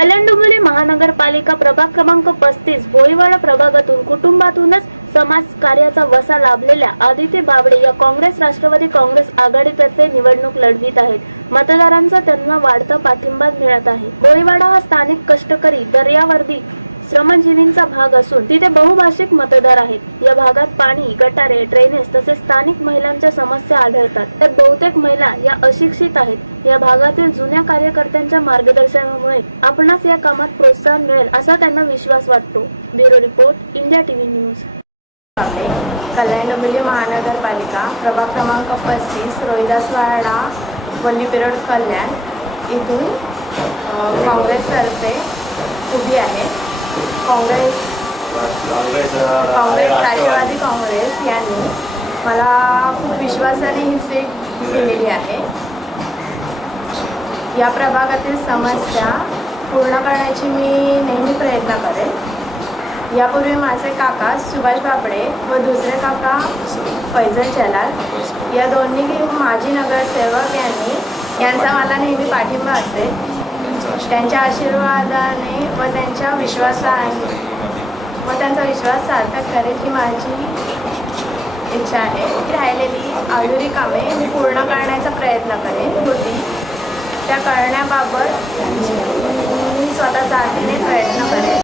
कल्याण डोंबिवली महानगरपालिका प्रभाग क्रमांक 35 भोईवाडा प्रभागातून कुटुंबातूनच समाज कार्याचा वसा लाभलेल्या आदिती बाबडे या काँग्रेस राष्ट्रवादी काँग्रेस आघाडीतर्फे निवडणूक लढवित आहेत। मतदारांचा त्यांना वाढता पाठिंबा मिळत आहे। भोईवाडा हा स्थानिक कष्टकरी दर्यावर्दी श्रमजीवींचा भाग असून तिथे बहुभाषिक मतदार आहेत। या भागात पाणी, गटारे, ड्रेनेज तसेच स्थानिक महिलांच्या समस्या आढळतात। त्यात बहुतेक महिला या अशिक्षित आहेत। या भागातील जुन्या कार्यकर्त्यांच्या मार्गदर्शनामुळे आपणास या कामात प्रोत्साहन मिळेल असा त्यांना विश्वास वाटतो। Bureau report, India TV news. Kalyan Dombivli महानगरपालिका प्रभाग क्रमांक 35 रोहिदासवाडा वल्ली पेरोड कल्याण इथून काँग्रेसतर्फे उभी आहे। काँग्रेस राष्ट्रवादी काँग्रेस यांनी मला खूप विश्वासाने ही सीट दिलेली आहे। या प्रभागातील समस्या पूर्ण करण्याची मी नेहमी प्रयत्न करेन। यापूर्वी माझे काका सुभाष बाबडे व दुसरे काका फैजल जलाल या दोन्ही माजी नगरसेवक यांचा मला नेहमी पाठिंबा असेल। त्यांच्या आशीर्वादाने व त्यांचा विश्वास सार्थक करेल ही माझी इच्छा आहे। राहिलेली अधुरी कामे मी पूर्ण करण्याचा प्रयत्न करेन होती त्या करण्याबाबत मी स्वतः जातीने प्रयत्न करेन।